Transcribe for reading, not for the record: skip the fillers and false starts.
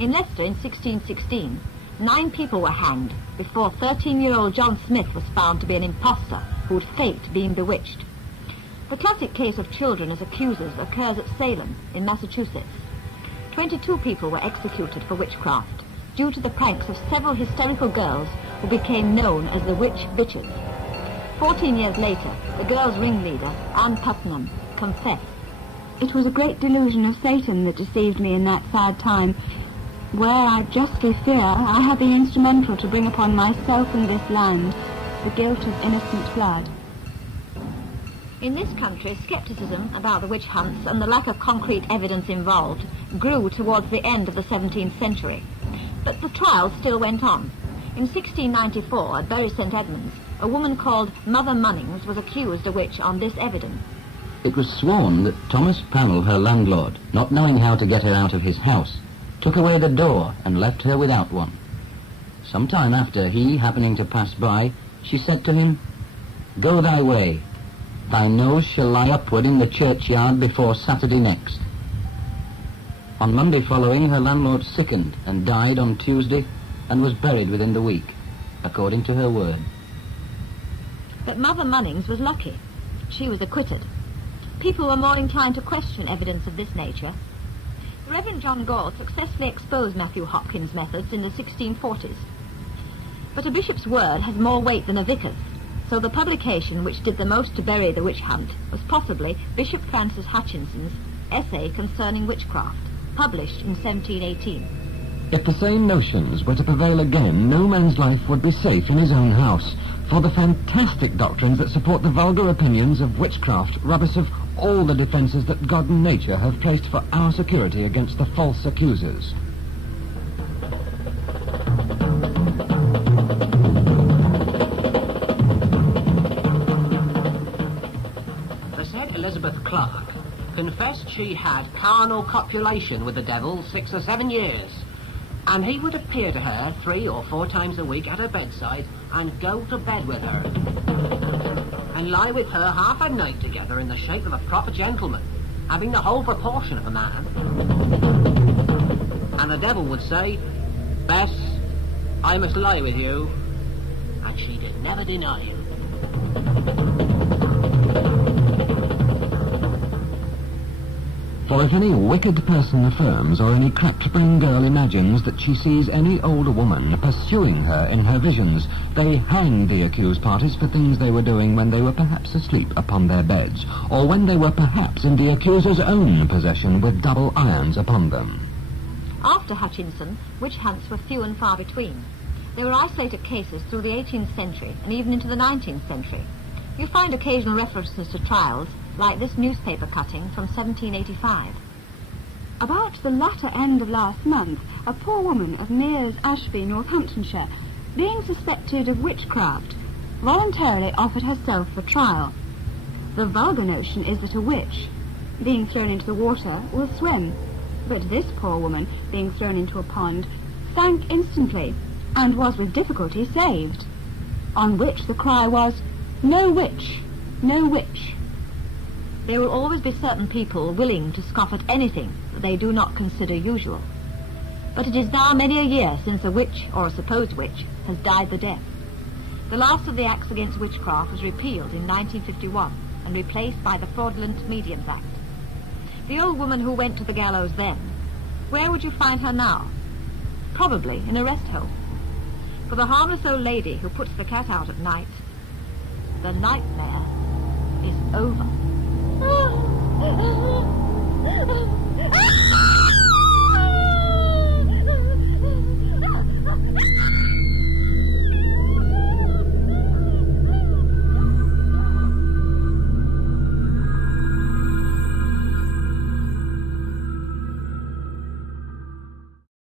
In Leicester in 1616, 9 people were hanged before 13-year-old John Smith was found to be an impostor who had faked being bewitched. The classic case of children as accusers occurs at Salem in Massachusetts. 22 people were executed for witchcraft due to the pranks of several hysterical girls who became known as the Witch Bitches. 14 years later, the girls' ringleader, Ann Putnam, confessed. It was a great delusion of Satan that deceived me in that sad time, where I justly fear I have been instrumental to bring upon myself and this land the guilt of innocent blood. In this country, scepticism about the witch hunts and the lack of concrete evidence involved grew towards the end of the 17th century. But the trials still went on. In 1694, at Bury St Edmunds, a woman called Mother Munnings was accused of witch on this evidence. It was sworn that Thomas Pannell, her landlord, not knowing how to get her out of his house, took away the door and left her without one. Some time after, he, happening to pass by, she said to him, "Go thy way. Thy nose shall lie upward in the churchyard before Saturday next." On Monday following, her landlord sickened and died on Tuesday and was buried within the week, according to her word. But Mother Munnings was lucky. She was acquitted. People were more inclined to question evidence of this nature. The Reverend John Gall successfully exposed Matthew Hopkins' methods in the 1640s. But a bishop's word has more weight than a vicar's, so the publication which did the most to bury the witch hunt was possibly Bishop Francis Hutchinson's Essay Concerning Witchcraft, published in 1718. If the same notions were to prevail again, no man's life would be safe in his own house, for the fantastic doctrines that support the vulgar opinions of witchcraft rob us of all the defences that God and nature have placed for our security against the false accusers. The said Elizabeth Clark confessed she had carnal copulation with the devil 6 or 7 years, and he would appear to her 3 or 4 times a week at her bedside and go to bed with her, and lie with her half a night together in the shape of a proper gentleman, having the whole proportion of a man. And the devil would say, "Bess, I must lie with you," and she did never deny him. For if any wicked person affirms, or any cracked-brain girl imagines that she sees any older woman pursuing her in her visions, they hanged the accused parties for things they were doing when they were perhaps asleep upon their beds, or when they were perhaps in the accuser's own possession with double irons upon them. After Hutchinson, witch hunts were few and far between. There were isolated cases through the 18th century and even into the 19th century. You find occasional references to trials, like this newspaper cutting from 1785. About the latter end of last month, a poor woman of Mears, Ashby, Northamptonshire, being suspected of witchcraft, voluntarily offered herself for trial. The vulgar notion is that a witch, being thrown into the water, will swim, but this poor woman, being thrown into a pond, sank instantly, and was with difficulty saved, on which the cry was, "No witch! No witch!" There will always be certain people willing to scoff at anything that they do not consider usual. But it is now many a year since a witch, or a supposed witch, has died the death. The last of the acts against witchcraft was repealed in 1951 and replaced by the Fraudulent Mediums Act. The old woman who went to the gallows then, where would you find her now? Probably in a rest home. For the harmless old lady who puts the cat out at night, the nightmare is over.